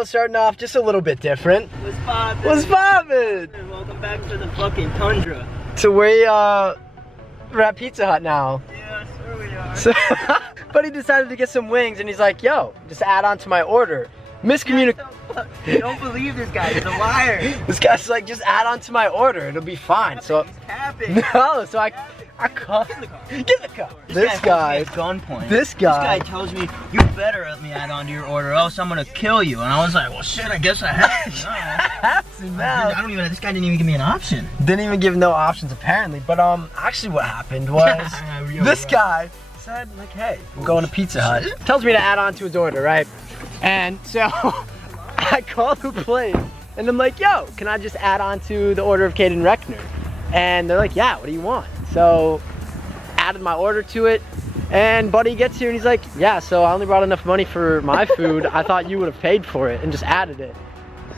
video starting off just a little bit different. What's poppin'? What's poppin'? Welcome back to the fucking tundra. So we're at Pizza Hut now. Yes, sir we are. So, but he decided to get some wings and he's like, yo, just add on to my order. Miscommunication. Don't believe this guy, he's a liar. This guy's like, just add on to my order, it'll be fine. So he's capping. no, so I call. Get in the car. This guy at gunpoint. This guy tells me, you better let me add on to your order, else I'm gonna kill you. And I was like, well shit, I guess I have to. I don't even. This guy didn't even give me an option. Didn't even give no options apparently. But actually, what happened was this guy said like, hey, I'm going to Pizza Hut. Tells me to add on to his order, right? And so I call the place and I'm like, yo, can I just add on to the order of Kaiden Reckner? And they're like, yeah, what do you want? So added my order to it, and buddy gets here and he's like, yeah, so I only brought enough money for my food. I thought you would have paid for it and just added it.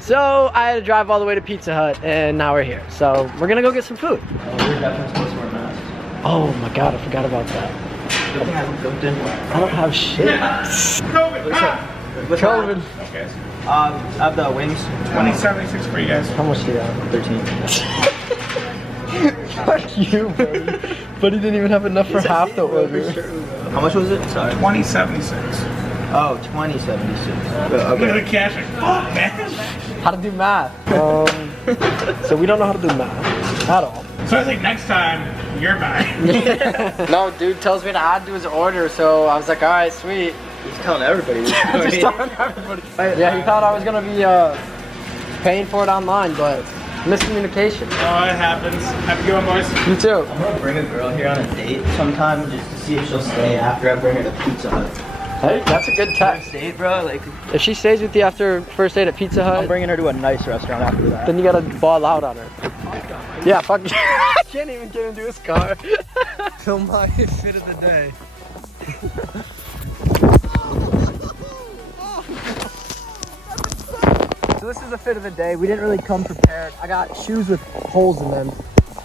So I had to drive all the way to Pizza Hut and now we're here. So we're gonna go get some food. Oh, we're definitely supposed to wear masks. Oh my God, I forgot about that. Good thing I haven't built in. I don't have shit. What's COVID. Okay. I have the wings. 2076 for you guys. How much do you have? 13. Fuck you, buddy. Buddy didn't even have enough for half the order. How much was it? Sorry. 2076. Oh, 2076. Look at the cash. Like, fuck, man. How to do math. So we don't know how to do math at all. So I think next time you're buying. No, dude tells me to add to his order, so I was like, all right, sweet. He's telling everybody. Just telling everybody. Yeah, he thought I was gonna be paying for it online, but miscommunication. Oh, it happens. Have a good one, boys. You too. I'm gonna bring a girl here on a date sometime just to see if she'll stay after I bring her to Pizza Hut. Hey, that's a good text. First date, bro. Like, If she stays with you after first date at Pizza Hut, I'm bringing her to a nice restaurant after that. then you gotta ball out on her. Yeah, fuck. I can't even get into his car. Film my fit of the day. So this is the fit of the day. We didn't really come prepared. I got shoes with holes in them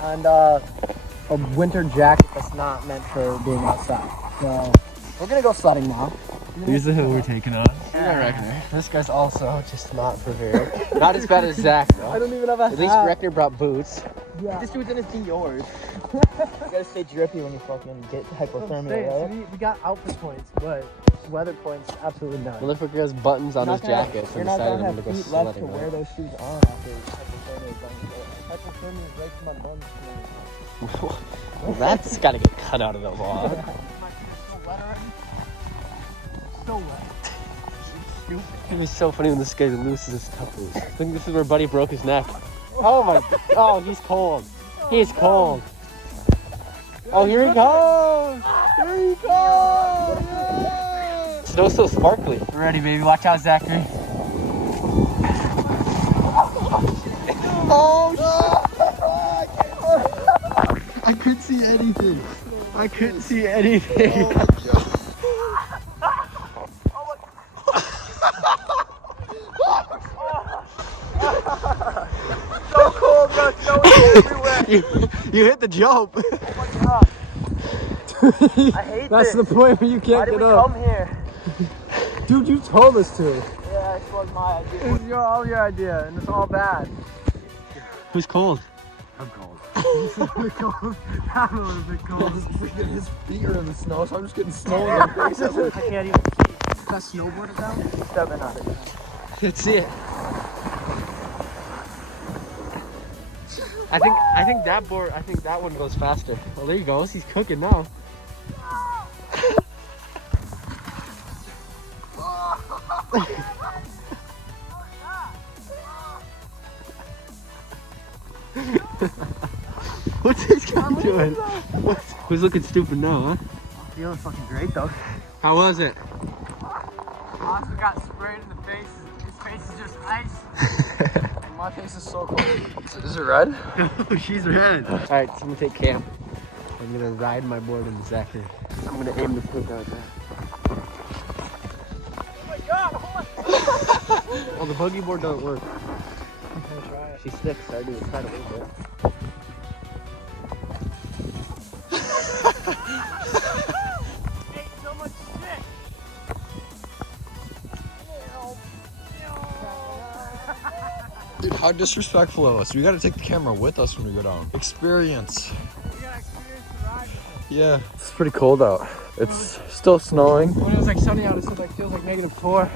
and a winter jacket that's not meant for being outside. So we're gonna go sledding now. Here's the hill we're taking on. This guy's also just not prepared. Not as bad as Zack though. I don't even have a hat. At least Reckner brought boots. Yeah. This dude's in his yours. You gotta stay drippy when you fucking get hypothermia, right? We got outfit points, but weather points, absolutely not. Motherfucker has buttons on his jacket, so You're not decided gonna I'm have gonna go feet left to sledding. wear Right? those shoes on after hypothermia is done. Hypothermia is right to my buns. Well, that's gotta get cut out of the law. So wet. It was so funny when this guy loses his toes. I think this is where Buddy broke his neck. Oh my, oh, he's cold. He's cold. Oh, here he goes! Here he goes! Yeah! Snow's so sparkly. We're ready, baby. Watch out, Zachary. Oh, I couldn't see anything. I couldn't see anything. Oh my God. So cold, bro. Snow is everywhere. You hit the jump. Oh my God. I hate That's this. the point where you Why can't did get we up. come here? Dude, you told us to. Yeah, this was my idea. It was all your idea, and it's all bad. Who's cold? I'm cold. He's a bit cold. I'm a little bit cold. His feet are in the snow, so I'm just getting snow in their face. I can't even see. That snowboarder down? Stepping on it. Let's see it. I think that board. I think that one goes faster. Well, there he goes. He's cooking now. What's this guy doing? Who's looking stupid now, huh? Feeling fucking great though. How was it? Oscar got sprayed in the face. His face is just ice. And my face is so cold. Is it red? Oh, she's red. All right, so I'm gonna take camp. I'm gonna ride my board in Zachary. I'm gonna aim the pick out there. Oh my God! Oh Well, the buggy board doesn't work. I'm gonna try it. She sticks. So I do try to move it. Ate so much shit. Dude, how disrespectful of us. We gotta take the camera with us when we go down. Experience. Yeah. It's pretty cold out. It's still snowing. When it was like sunny out, it said like feels like -4.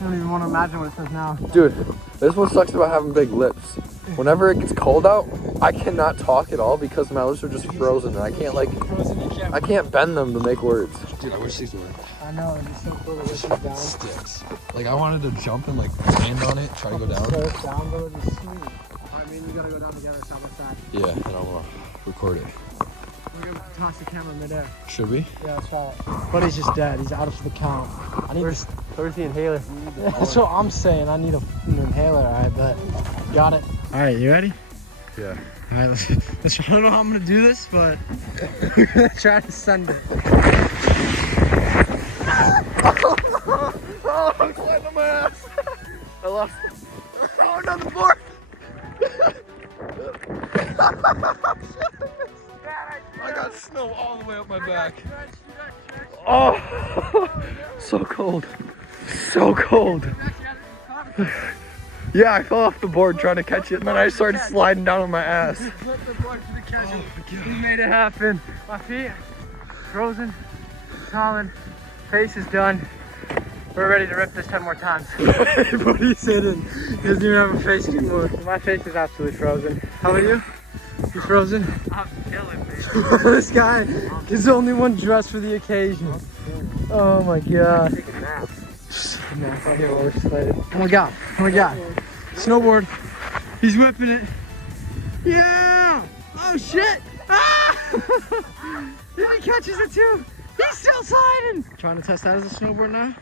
I don't even want to imagine what it says now. Dude, this is what sucks about having big lips. Whenever it gets cold out, I cannot talk at all because my lips are just frozen and I can't I can't bend them to make words. Dude, I wish these were. I know, it'd be so cool to wish it down. Sticks. Like I wanted to jump and like land on it, try to go down. Surf down, but it would be sweet. I mean, we gotta go down together side by side. Yeah, and I'm gonna record it. We're gonna toss the camera midair. Should we? Yeah, that's right. Buddy's just dead. He's out of the count. I need Where's the inhaler? Yeah, that's what I'm saying. I need an inhaler. Alright, bet. Got it. Alright, you ready? Yeah. Alright, let's I don't know how I'm gonna do this, but we're gonna try to send it. Oh, I'm sliding on my ass. I lost it. Oh, another board. I got snow all the way up my back. Oh, so cold. So cold. Yeah, I fell off the board trying to catch it, and then I started sliding down on my ass. We made it happen. My feet frozen, solid, face is done. We're ready to rip this 10 more times. Buddy's sitting. He doesn't even have a face anymore. My face is absolutely frozen. How about you? You frozen? I'm chilling, man. This guy is the only one dressed for the occasion. Oh my god. Take a nap. Oh my god. Oh my god. Snowboard. He's whipping it. Yeah! Oh shit! Ah! Then he catches it too. He's still sliding. Trying to test that as a snowboard now.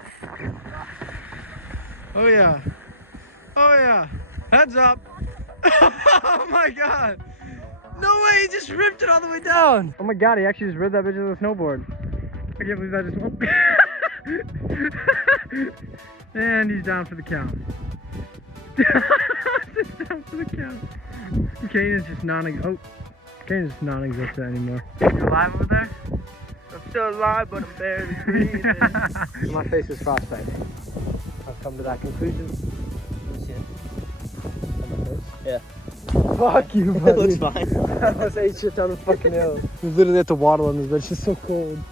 Oh yeah. Oh yeah. Heads up. Oh my god. No way, he just ripped it all the way down. Oh my god, he actually just ripped that bitch with a snowboard. I can't believe that just went. And he's down for the count. Just down for the count. Kaiden's just Kaiden's just non-existent anymore. You alive over there? I'm still alive, but I'm barely breathing. My face is frostbite. I've come to that conclusion. Yeah. Fuck you, buddy. It looks fine. I almost ate shit down the fucking hill. We literally have to waddle on this, but it's just so cold. Why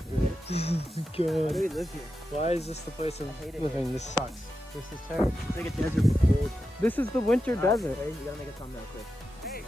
do God. we live here? Why is this the place I'm living? This sucks. This is terrible. It's like a desert with cold. This is the winter desert. Wait, you gotta make a thumbnail quick.